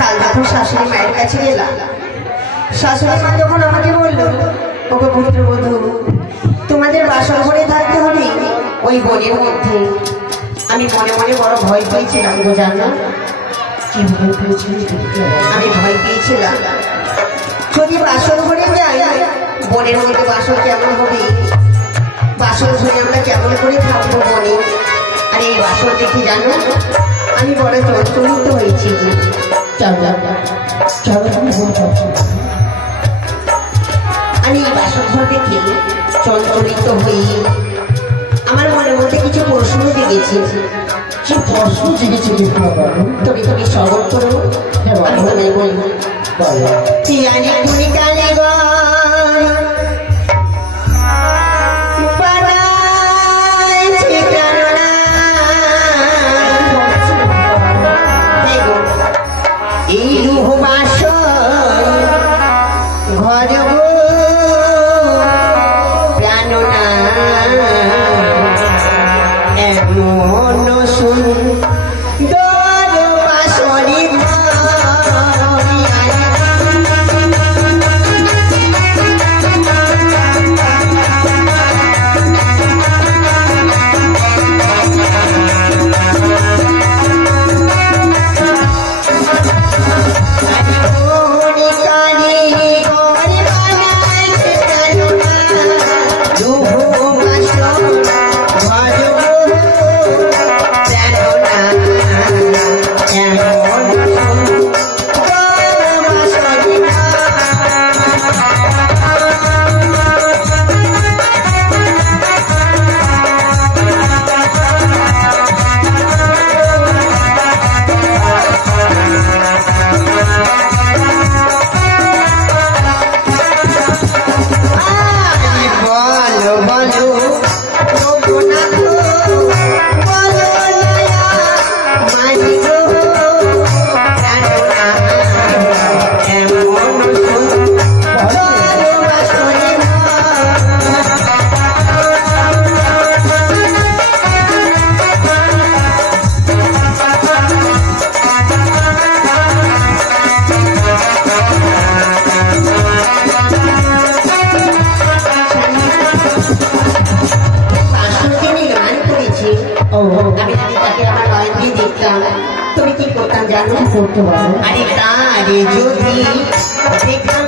কাল যখন শাশুড়ি মায়ের কাছে গেলাম, শাশুড়ি মা যখন আমাকে বললো, ওগো পুত্রবধূ, তোমাদের বাসর ঘরে থাকতে হবে ওই বনের মধ্যে। আমি মনে মনে বড় ভয় পেয়েছিলাম গো, জানো? কি ভয় পেয়েছিলি? আমি ভয় পেয়েছিলাম যদি বাসর ঘরে যাই, বনের মধ্যে বাসর কেমন হবে, বাসর ঘরে আমরা কেমন করে থাকবো বনে। আর এই বাসর দেখে জানো আমি বড় চঞ্চলিত হয়েছি। আমি এই বাসর ঘর দেখে চঞ্চলিত হই, আমার মনের মধ্যে কিছু প্রশ্ন জেগেছে। কি প্রশ্ন জেগেছে? তুমি তুমি সবর করো, আমি তোমায় বলি। এই রূহ বাসর ঘর গো প্রাণনা এমন সুন্দর বাসরি তুমি কি করতাম জানো? করতে পারো। আরে তারে যদি দেখতাম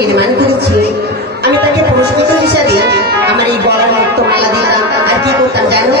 নির্মাণ করেছি, আমি তাকে পুরস্কৃত হিসাবে আমার এই গলার মুক্ত মালা দিলাম। আর কি করতাম জানো?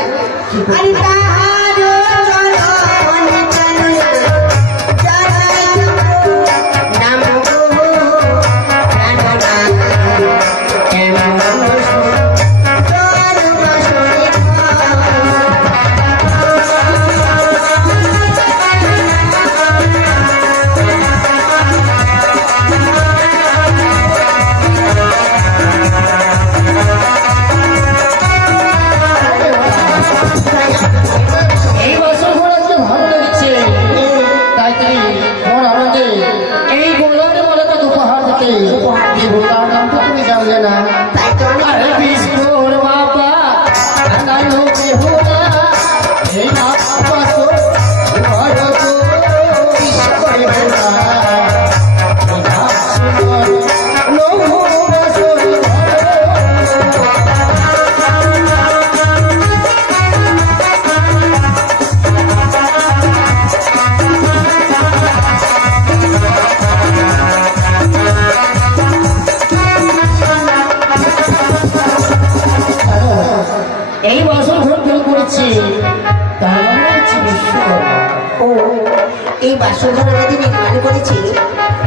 এই বাসরঘর আমাদের নির্মাণ করেছি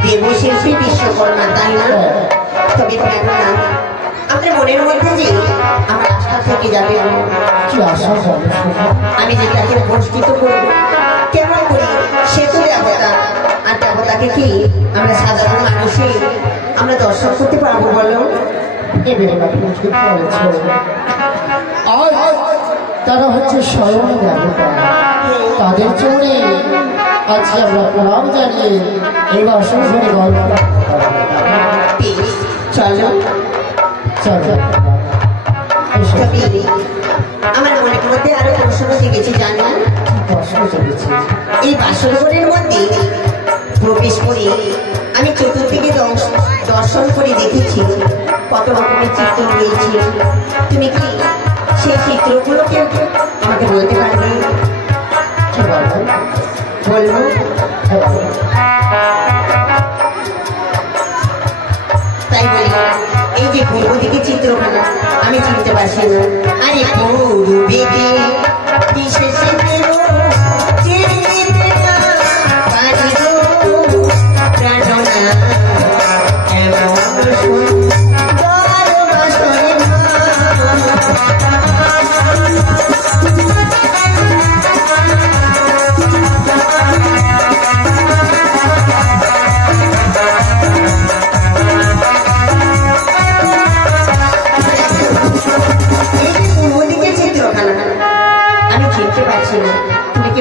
দেবশিল্পী বিশ্বকর্মা, তাই না? তবে আপনার মনের মধ্যে যে আমার আশা থেকে যাবে, কি আশা? আমি যে তাকে পুরস্কৃত করবো কেমন করি, সে তো দেবতা আর দেবতাকে কি আমরা সাধারণ মানুষে আমরা দর্শন করতে পারবো বলো? এবার ঠিক বলেছ। আজ তারা হচ্ছে স্বয়ং দেবতা, তাদের চরণে আজকে আমরা প্রণাম জানিয়ে এই বাসন ঘরে গল্প চলো চলো। তবে আমার মনের মধ্যে আরো প্রশ্ন জেগেছে জানো? প্রশ্ন চলেছে এই বাসর ঘরের মধ্যে প্রবেশ করে আমি চতুর্দিকে দর্শন করে দেখেছি কত রকমের চিত্র রয়েছে। তুমি কি সেই চিত্রগুলোকে আমাকে বলতে পারবে? কি বলবো? বলবো তাই বলি এই যে পূর্ব দিকে চিত্রখানা আমি চিনতে পারছি না। আরে পূর্বে বিশেষে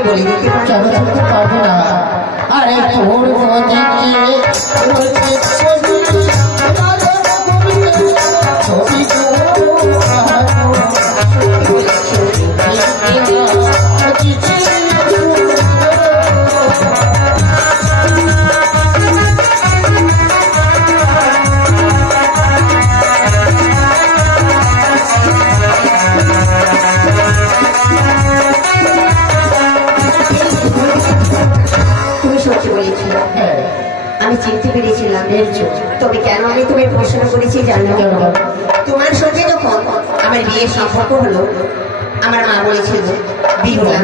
বলে দিতে কেন চলতে পারবে না? আরে পূর্ব আমি চিনতে পেরেছিলাম। তবে কেন আমি তুমি প্রশ্ন করেছি জানো? তোমার সঙ্গে যখন আমার বিয়ের সম্পর্ক হলো আমার মা বলেছিল বিহুলা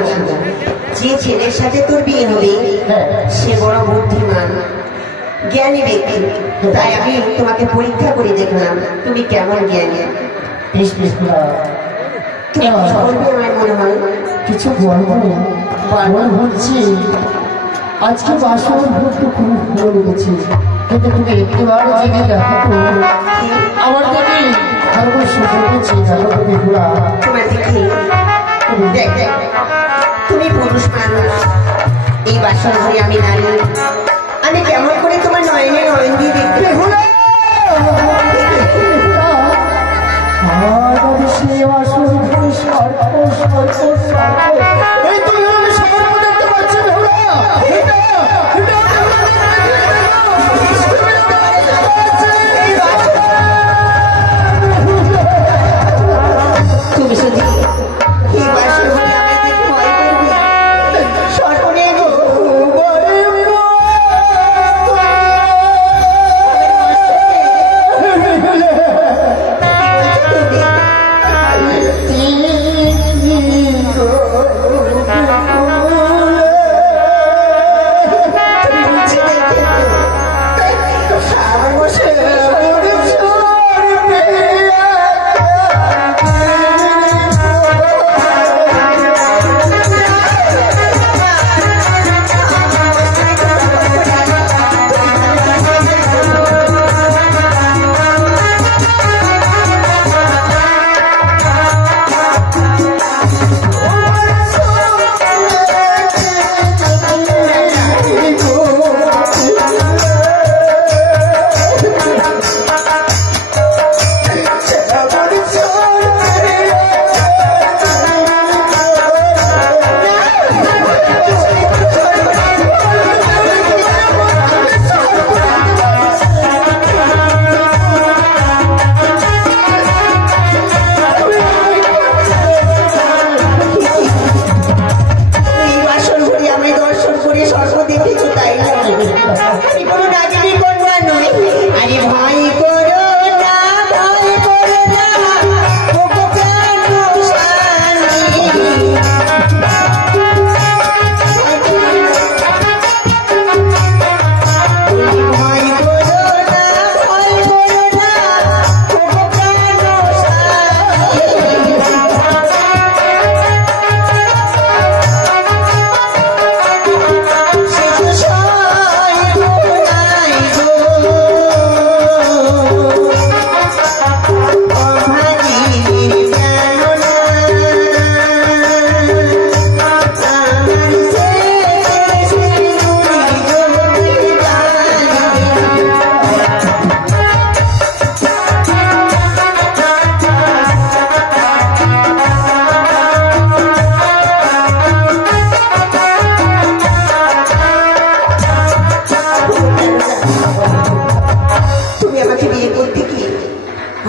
যে ছেলের সাথে তোর বিয়ে হবে সে বড় বুদ্ধিমান জ্ঞানী ব্যক্তি, তাই আমি তোমাকে পরীক্ষা করে দেখলাম তুমি কেমন জ্ঞানী। আমার মনে হয় কিছু বলবো বলছি আজকে বাসন ভোটটা খুব ভালো লেগেছে, কিন্তু তুমি একটিবার জেগে দেখা তো আমার দেখি ভালো সুযোগ হচ্ছে দেখো তুমি ঘোরা তোমার দেখি তুমি পুরুষ মানুষ, এই বাসন ঘরে আমি নারী, আমি কেমন করে তোমার নয়নে নয়ন দিয়ে দেখতে সেই বাসন ঘরে সর্প সর্প সর্প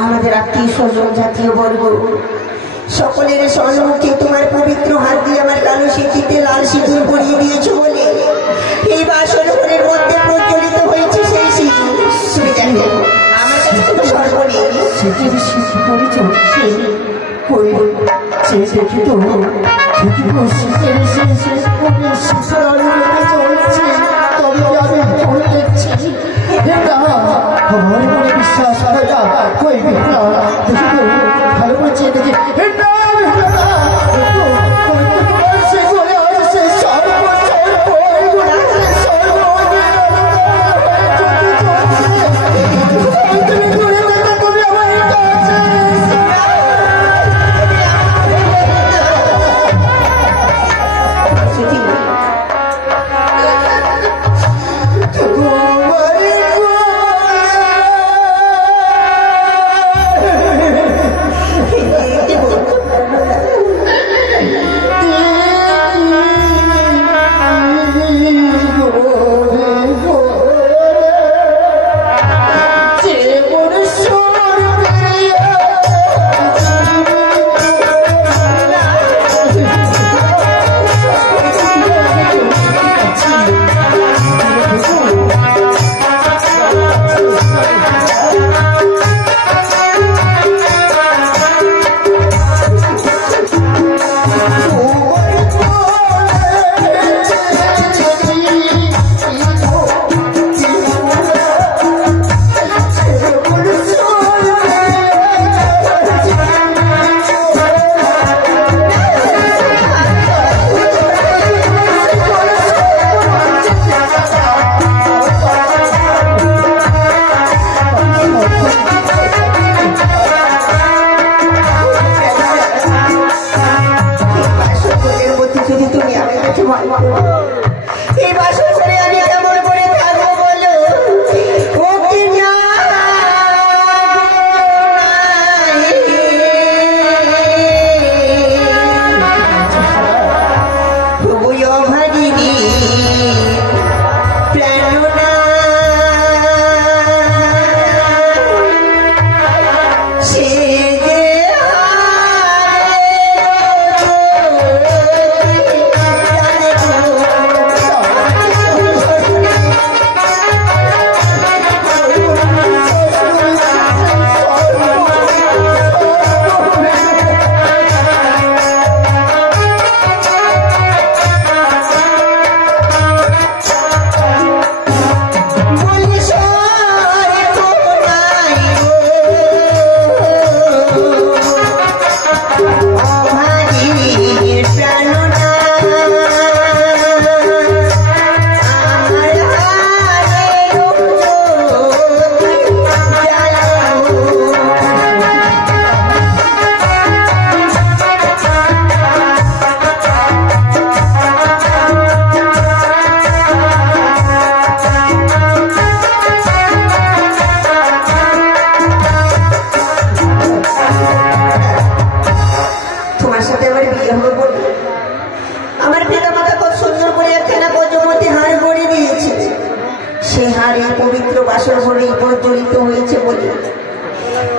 আমাদের আত্মীয় স্বজন জাতীয় বর্গ সকলের সম্মুখে তোমার পবিত্র হাত দিয়ে আমার কালো সিঁথিতে লাল সিঁদুর পরিয়ে দিয়েছো বলে এই বাসর ঘরের মধ্যে প্রজ্বলিত হয়েছে সেই সিঁদুর। তুমি দেখো আমার কাছে তুমি সর্বনেই আমার মনে বিশ্বাস হয় না কই ভালো করে চেয়ে দেখি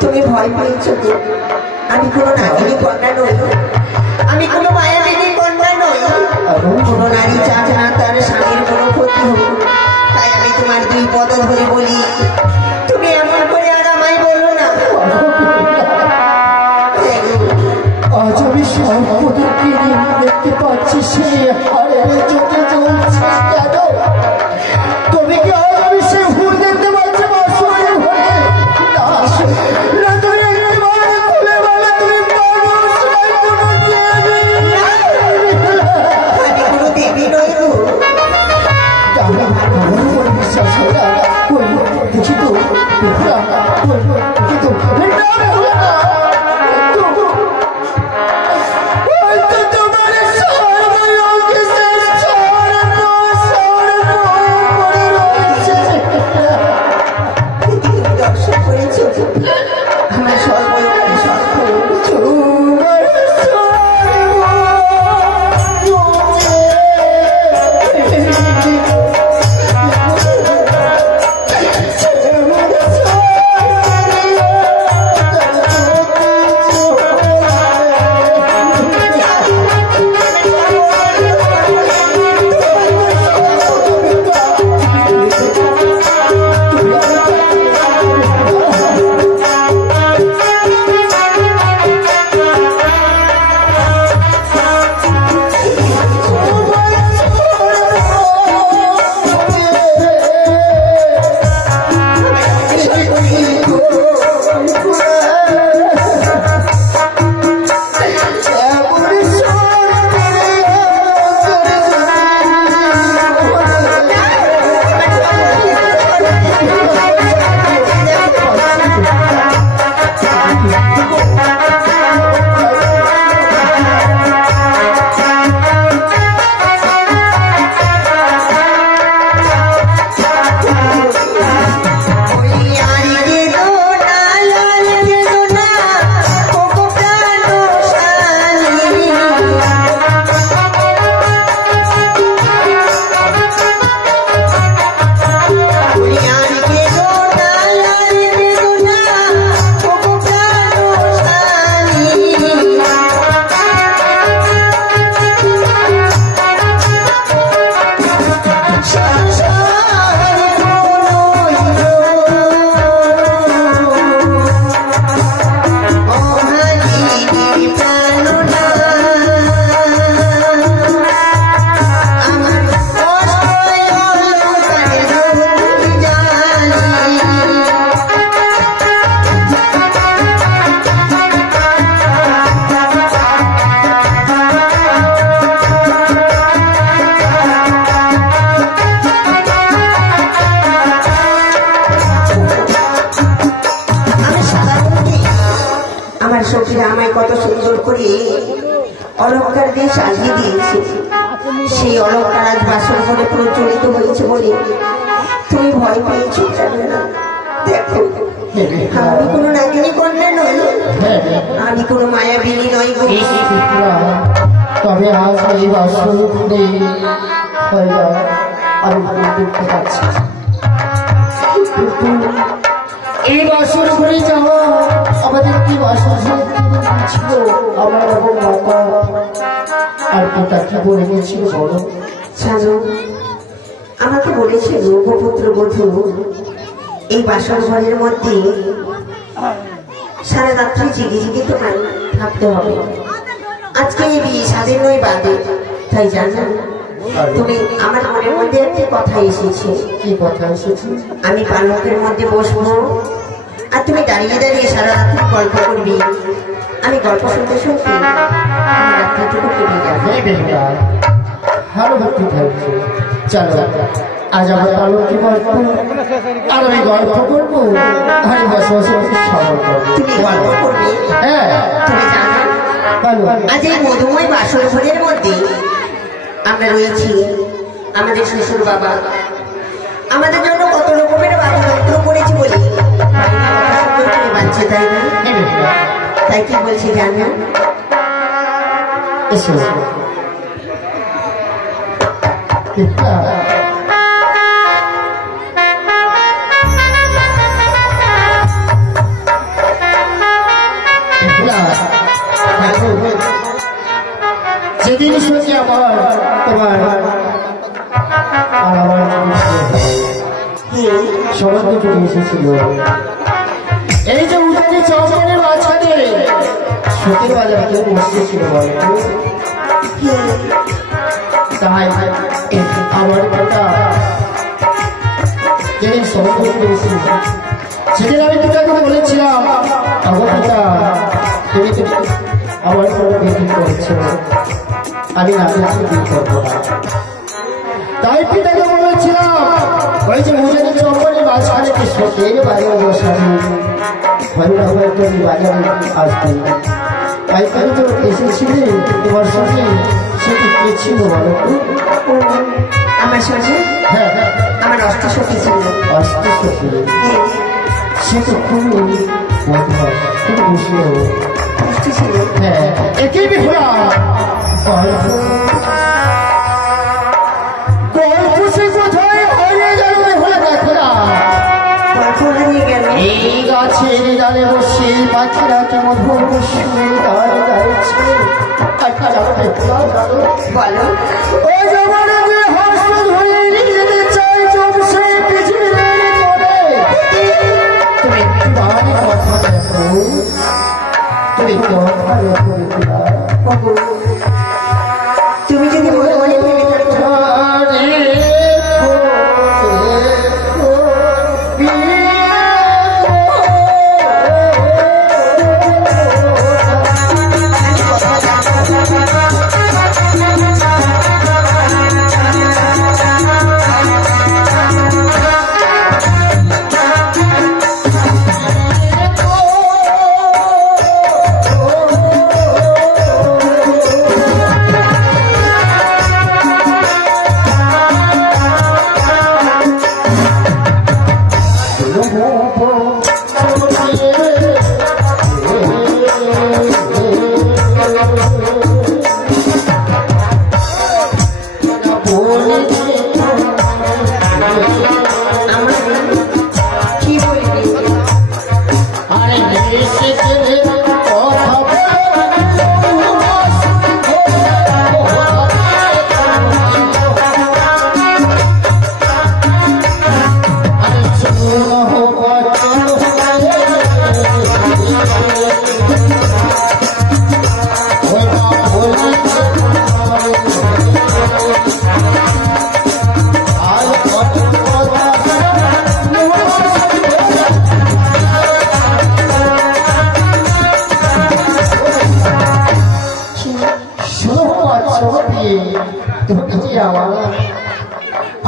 তুমি ভয় পেয়েছো যে আমি কোনো নারী কন্যা নই, আমি কোনো মায়াবিনী কন্যা নই, কোনো নারী চায় না তার স্বামীর কোনো ক্ষতি হোক। তাই আমি তোমার দুই পদ ধরে বলি, তুমি এমন করে আর আমায় বলো না। আজ আমি সর্বদিকে দেখতে পাচ্ছি সেই হারের চোখে চলছে কেন? তুমি কি আজ আমি সেই হুর দেখতে পাচ্ছি বাসুরের ঘরে? না তুমি একবার খুলে বলে তুমি মানুষ নয়, কোনো দেবী। আমি কোনো দেবী নই গো। আমার উপর বিশ্বাস হয় না। দেখি তো কিন্তু তোমার সর্বলোকে শ্রেষ্ঠ আমার সখীরা আমায় কত সুন্দর করে অলঙ্কার দিয়ে সাজিয়ে দিয়েছে। সেই অলঙ্কার আজ বাসর ঘরে প্রচলিত হয়েছে বলে তুমি ভয় পেয়েছো কেন না? দেখো, আমি কোনো নাগিনী কন্যা নই, আমি কোনো মায়াবিনী নই গো। তবে আজ এই বাসর ঘরে আমি দেখতে পাচ্ছি এই বাসর ঘরে যাওয়া আমাদের কি বাসর ছিল আমার এবং মাতা আর পিতা কি বলে গেছিল বলো? জানো, আমাকে বলেছে রূপপুত্র বধূ এই বাসর ঘরের মধ্যে সারা রাত্রি জেগে জেগে তোমার থাকতে হবে। আজকে এই বিয়ে স্বাধীন নয় বাদে, তাই জানো তুমি আমার মনের মধ্যে একটি কথা এসেছে। কি কথা এসেছে? আমি পালকের মধ্যে বসবো আর তুমি দাঁড়িয়ে দাঁড়িয়ে সারা রাত্রি গল্প করবি। আমি গল্প শুনতে শুনতে আমার রাত্রিটুকু কেটে যাবে। ভালো ভক্তি থাকছে। চলো আজ আমার পালকি বসবো আর আমি গল্প করবো। আমি বসে বসে শ্রবণ করবো। তুমি গল্প করবে? হ্যাঁ। তুমি জানো আজ এই মধুময় বাসর ঘরের মধ্যে আমরা রয়েছি। আমাদের শ্বশুর বাবা আমাদের জন্য কত রকমের বাদ্যযন্ত্র করেছি বলি বাচ্চা, তাই না? তাই কি বলছি জানো? এসো যেদিন শুনছি আমার তোমার আর আমার সবাইকে চলে এসেছিল এই যে উঠানে চৌবনের মাঝখানে সত্যি বাজার কেউ বসেছিল বলতো। তাই আমার পিতা যেদিন সমর্থন করেছিল সেদিন আমি পিতাকে বলেছিলাম, আমার পিতা তুমি তো আমার কোনো বিক্রি করছো, আমি না বিক্রি করবো না। তাই পিতাকে বলেছিলাম ওই যে উজানি চৌবনের মাঝখানে সত্যের বাজারে বসানো হয়তো হয়তো আমি বাজারে আসবো। তাই আমি তো এসেছিলে তোমার সঙ্গে, সেটি কে ছিল বলো? আমার সঙ্গে? হ্যাঁ, আমার অষ্টসখী ছিল। অষ্টসখী? সে তো খুবই খুব মিষ্টি ছিল। হ্যাঁ, একই বিফলা গল্প সে কোথায় হারিয়ে গেল হলে দেখো না। গল্প হারিয়ে গেল। এই গাছের ডালে বসে পাখিরা কেমন শুনে গান গাইছে। বলো। ও জমানে যে হাস ধরে নিয়ে যেতে চাই জমছে পৃথিবীর কোণে। তুমি গান কথা দেখো, তুমি কথা দেখো। তুমি যদি মনে মনে ভেবে থাকো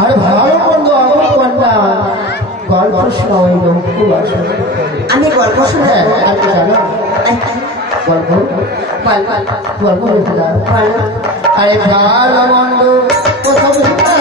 আর ভালো মন্দ আমার কন্যা গল্প শোনা। আমি গল্প শুনে জানো গল্প বল গল্প বেহুলা বল আরে ভালো মন্দ কথা বেহুলা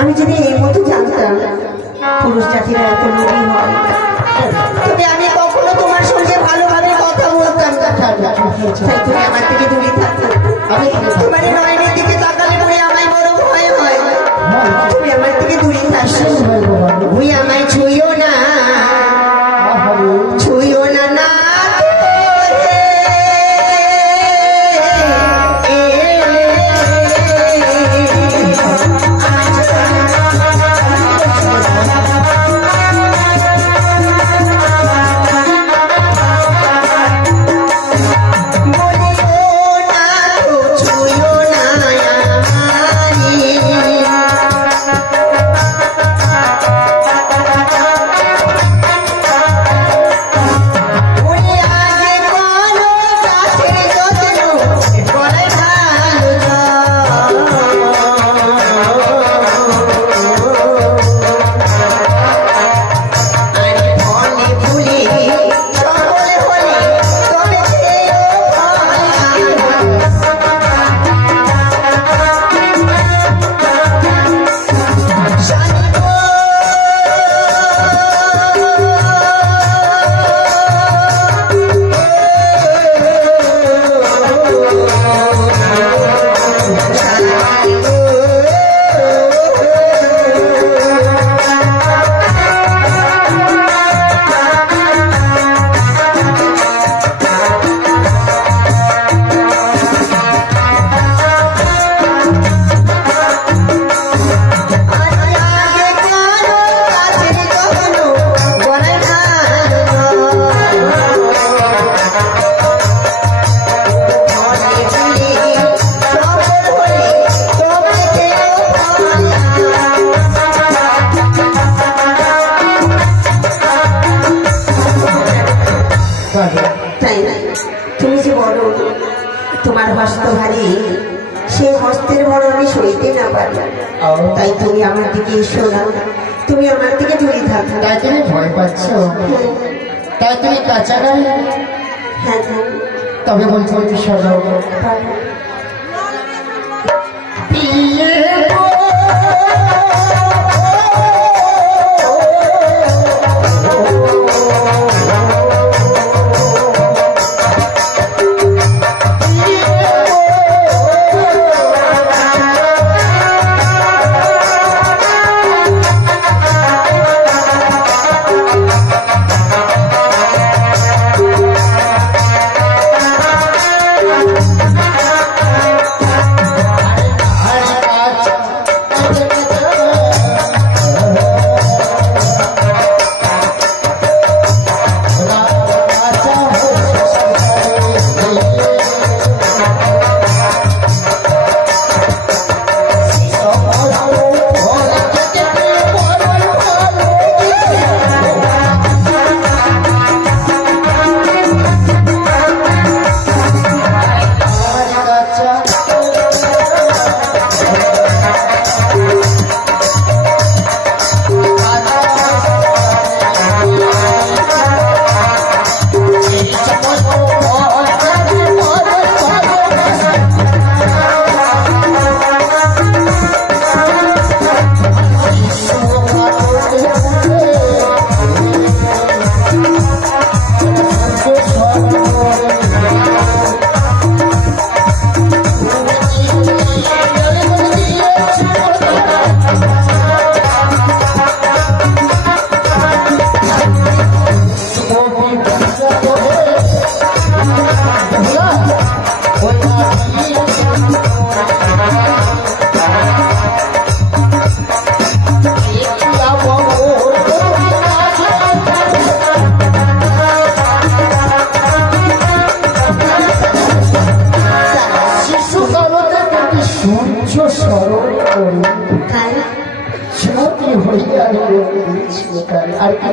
আমি যদি এই মতো জানতাম পুরুষ জাতিরা এত লোভী হয় তবে আমি কখনো তোমার সঙ্গে ভালোভাবে কথা বলতাম না। তাই তুমি আমার থেকে দূরে থাকতো। আমি তোমার নয়নের দিকে তাকালে পরে আমায় বড় ভয় হয়। তুমি আমার থেকে দূরে থাকো। তুমি আমায় ছুঁয়ো না, ছুঁয়ো না না তোমার হস্ত ভারী, সেই হস্তের বড় আমি সইতে না পারি। তাই তুমি আমার দিকে এসো না, তুমি আমার দিকে দূরে থাকো। তাই তুমি ভয় পাচ্ছ? তাই তুমি কাঁচা গায়ে? হ্যাঁ তবে বলছো শোনো,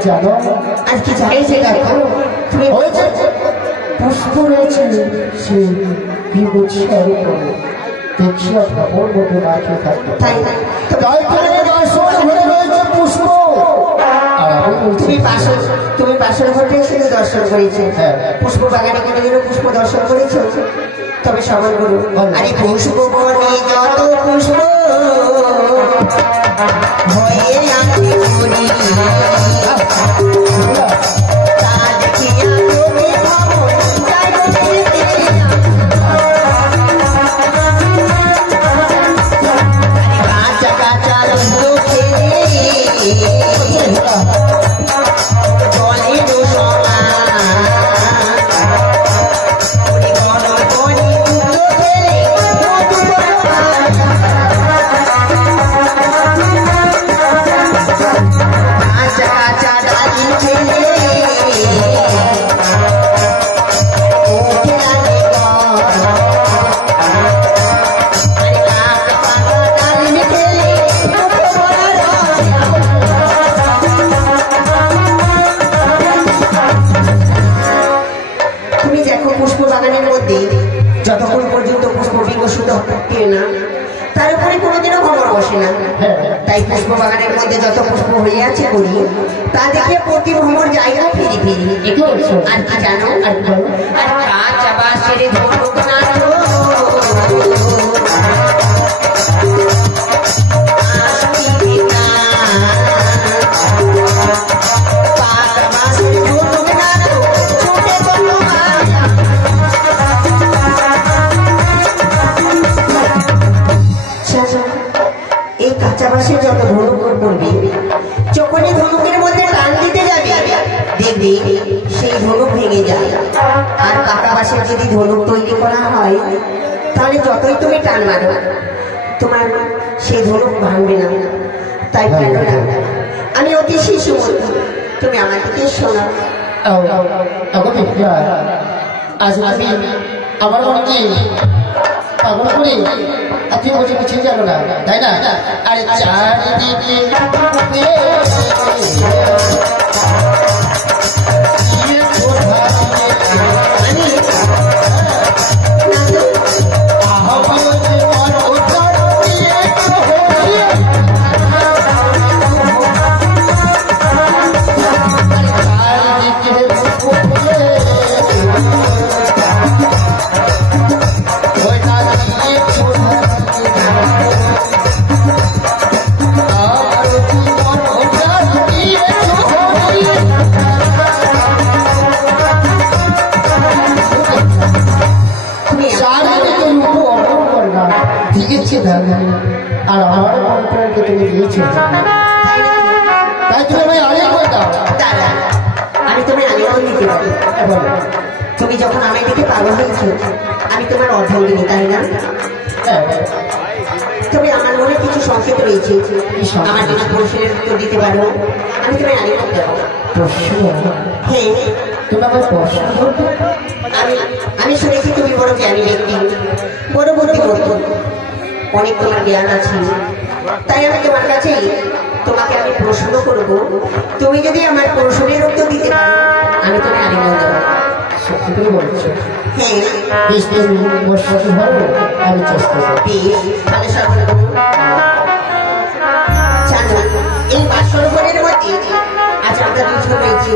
জানো আর কি চাইছে দেখো তুমি হয়েছে পুষ্প রয়েছে সে বিভূষণ দেখিয়া ভাবর মতো মাখিয়ে থাকতো তাই তাই করে বাসর ঘরে রয়েছে পুষ্প আর আমি বলছি তুমি বাসর ঘরটা এসে দর্শন করেছো পুষ্প বাগানে কোনোদিনও পুষ্প দর্শন করেছো তবে সবার গুরু আরে পুষ্প বনে যত পুষ্প হয়ে আছে করি তা দেখিয়া তুমি ভাবো যাই বলিতে কাঁচা কাঁচা রঙ্গ খেলে জলে দোষমা গরম করে দুধ খেলে মধু কাঁচা কাঁচা ডালি খেলে যতক্ষণ পর্যন্ত পুষ্প বিকশিত হচ্ছে না তার উপরে কোনোদিনও খবর বসে না তাই পুষ্প বাগানের মধ্যে যত পুষ্প হয়ে আছে করি তা দেখে প্রতি ভ্রমর জায়গা ফিরি ফিরি আর কি জানো আর কাঁচা বাঁশের ধনুক নাচ এই কাঁচা বাঁশের যত ধনুক পড়বে যখনই ধনুকের মধ্যে টান দিতে যাবে দেখবি সেই ধনুক ভেঙে যায় আর পাকা বাঁশের যদি ধনুক তৈরি করা হয় তাহলে যতই তুমি টান মারো তোমার সেই ধনুক ভাঙবে না তাই আমি অতি শিশু তুমি আমার দিকে শোনো আজ আমি আমার মনকে পাগল করে আপনি বলছে কিছুই জানো না তাই না আরে চারিদিকে আর আমার মন্ত্রকে তুমি দিয়েছো তাই তুমি আমি আলিঙ্গন দাও আমি তোমায় আলিঙ্গন দিতে পারি তুমি যখন আমার দিকে পাগল হয়েছো আমি তোমার অর্ধাঙ্গিনী তাই না তুমি আমার মনে কিছু সংকেত রয়েছে আমার কিছু প্রশ্নের উত্তর দিতে পারো আমি তোমায় আলিঙ্গন দেবো হ্যাঁ তুমি আমার প্রশ্ন আমি শুনেছি তুমি বড় জ্ঞানী ব্যক্তি বড় বুদ্ধিমত্ত অনেক তোমার জ্ঞান আছে তাই আমি তোমার কাছে তোমাকে আমি প্রশ্ন করব তুমি যদি আমার প্রশ্নের উত্তর দিতে পারো আমি তোমায় আলিঙ্গন দেবো সত্যি করে বলছো হ্যাঁ বেশ তুমি বর্ষাতে ভালো আমি চেষ্টা করি তাহলে সর্বদা জানো এই বাসর ঘরের মধ্যে আজ আমরা দুজন রয়েছি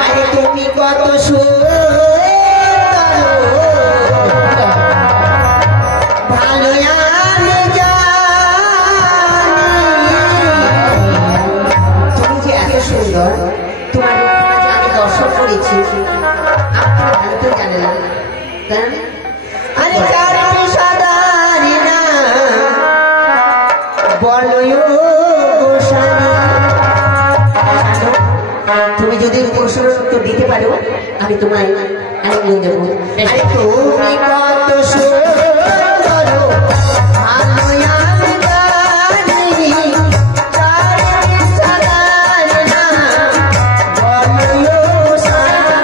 আরে তুমি কত ভালো আমি জানি তুমি যে এত সুন্দর তোমার আমি দর্শন করেছি আপনার ভালো তো জানে না আরে চারটি সাদারি না বলয় গোসানি তুমি যদি প্রশ্নের উত্তর দিতে পারো আমি তোমায় আলিঙ্গন দেবো আরে তুমি কত সুন্দর ভালো আমি জানি চারটি সাদারি না বলয় গোসানি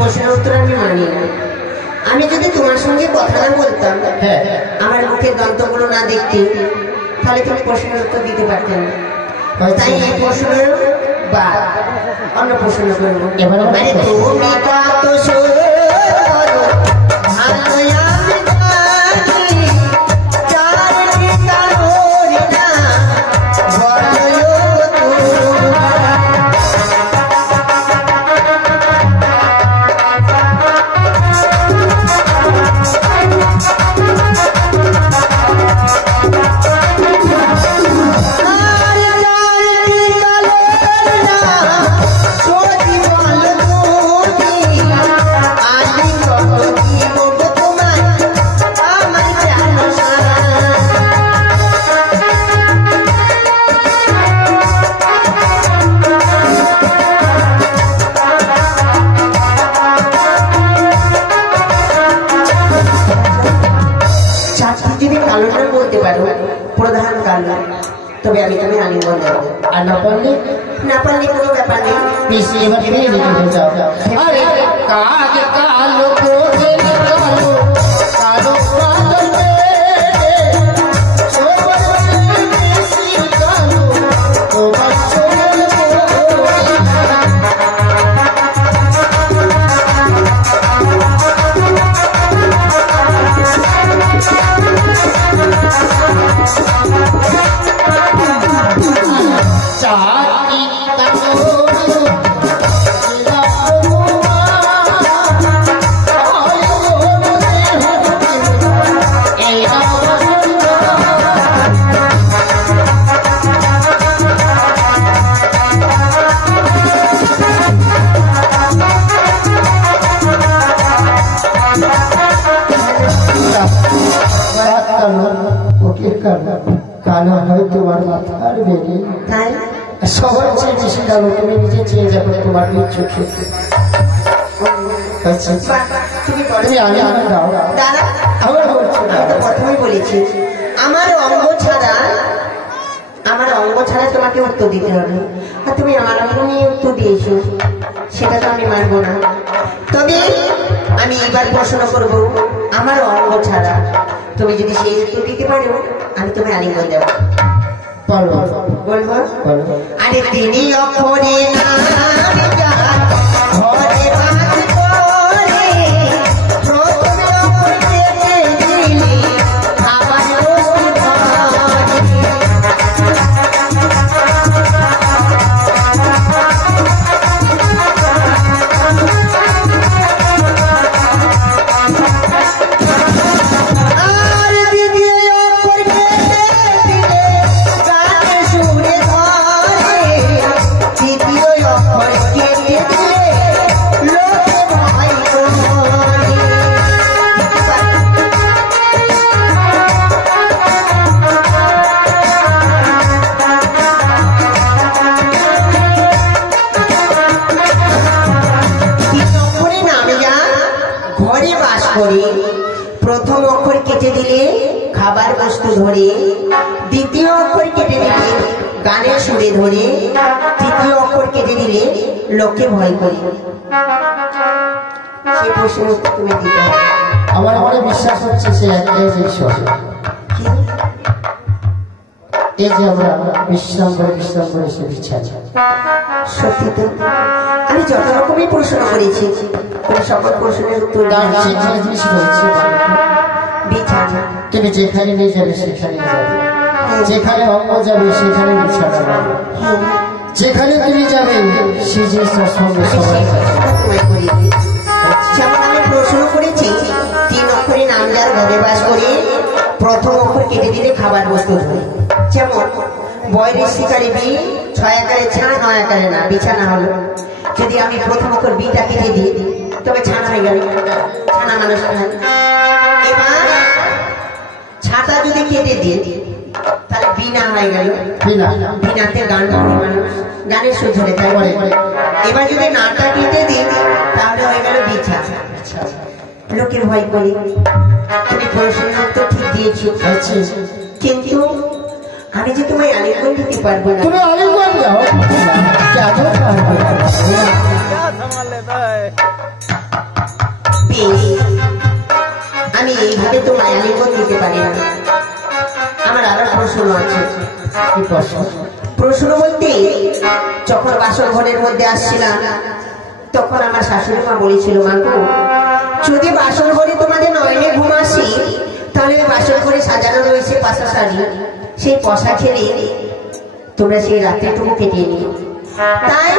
প্রশ্নের উত্তর আমি মানি না। আমি যদি তোমার সঙ্গে কথা না বলতাম, হ্যাঁ আমার মুখের দন্তগুলো না দেখতে, তাহলে তুমি প্রশ্নের উত্তর দিতে পারতে না। তাই এই প্রশ্নের বা অন্য প্রশ্ন করবো। আরে তুমি কত সুন্দর, ভালোই আমি জানি, চারটি কারোর না বড়ই তোমার। যদি কালোটা বলতে পারো প্রধান কালো, তবে আমি তুমি আলিঙ্গন দেবো। আর না পারলে কোনো ব্যাপার নেই। বেশি এবার ফিরে যেতে যাও। আরে কাজ কালো ক্রোধে কালো কালো কালো বেশি কালো তোমার চোখের চাটি কালো কালো হয় তোমার মাথার বেরিয়ে তাই সবার চেয়ে বেশি কালো তুমি নিজে চেয়ে যাবে তোমার চোখে। তুমি করো। তুমি আমি আমার দাও দাদা, আমার বলছো আমি তো প্রথমেই বলেছি আমার অঙ্গ ছাড়া তোমাকে উত্তর দিতে হবে। আর তুমি আমার অঙ্গ নিয়ে উত্তর দিয়েছো, সেটা তো আমি মানবো না। তবে আমি এবার প্রশ্ন করবো আমার অঙ্গ ছাড়া, তুমি যদি সেই উত্তর দিতে পারো আমি তোমায় আলিঙ্গন দেবো। বলো বলবো? বলো। আরে তিনি অক্ষরে নাম যার ঘরে বাস করে, প্রথমে অক্ষর কেটে দিলি খাবার বস্তু ধরে। আর দ্বিতীয় অক্ষর কেটে দিলে গানে সুরে ধরে, তৃতীয় অক্ষর কেটে দিলে লোকে ভয় করে। তিন অক্ষরে নামে যা ঘরে বাস করে, প্রথম অক্ষর কেটে দিলে খাবার বস্তু ধরে, দ্বিতীয় অক্ষর কেটে দিলে গানের সুরে ধরে, তৃতীয় অক্ষর কেটে দিলে লোকে ভয় করে। সে প্রশ্ন তুমি দিতে হবে। আমার মনে বিশ্বাস হচ্ছে সে একটাই ঈশ্বর। কি? এই যে আমরা বিশ্রাম করে সে বিছানা। সত্যি তো আমি যত রকমই প্রশ্ন করেছি, তুমি সকল প্রশ্নের উত্তর তার দাও। যেখানে জিনিস রয়েছে বিছানা। তুমি যেখানে নিয়ে যাবে সেখানে যাবে, যেখানে অঙ্গ যাবে সেখানে বিছানা যাবে, হ্যাঁ, যেখানে তুমি যাবে সেই জিনিসটার সঙ্গে আমি সবাই সেই যাবে। প্রশ্নটা তোমায় করিয়ে দিই। যেমন আমি প্রশ্ন করেছি তিন অক্ষরে নাম যার ঘরে বাস করে, প্রথম অক্ষর কেটে দিলে খাবার বস্তু ধরে। যেমন বয়রের শিকারে বি, 6 আকারে ছা, 9 আকারে না, বিছানা হলো। যদি আমি প্রথম অক্ষর বিটা কেটে দিই তবে ছানা হয়ে গেল, ছানা মানুষ খায়। এবার ছাতা যদি কেটে দিই তাহলে বিনা হয়ে গেল, বিনাতে গান গাবে মানুষ, গানের সুর ধরে। তারপরে এবার যদি নাটা কেটে দিই তাহলে হয়ে গেল বিছা, লোকে ভয় করে। তুমি প্রশ্নের উত্তর ঠিক দিয়েছো, কিন্তু আমি যে তোমায় আলিঙ্গন দিতে পারবো না। তুমি আলিঙ্গন দাও, কেন পারবে না? আমি এইভাবে তো মায়ালিঙ্গ দিতে পারি না। আমার আরো প্রশ্ন আছে। কি প্রশ্ন? প্রশ্ন বলতে যখন বাসর ঘরের মধ্যে আসছিলাম তখন আমার শাশুড়ি মা বলেছিল, মাগো যদি বাসর ঘরে তোমাদের নয়নে ঘুম আসি তাহলে বাসর ঘরে সাজানো রয়েছে পাশা শাড়ি, সেই পশা ছেড়ে তোমরা সেই রাত্রিটুকু কেটে নিও। তাই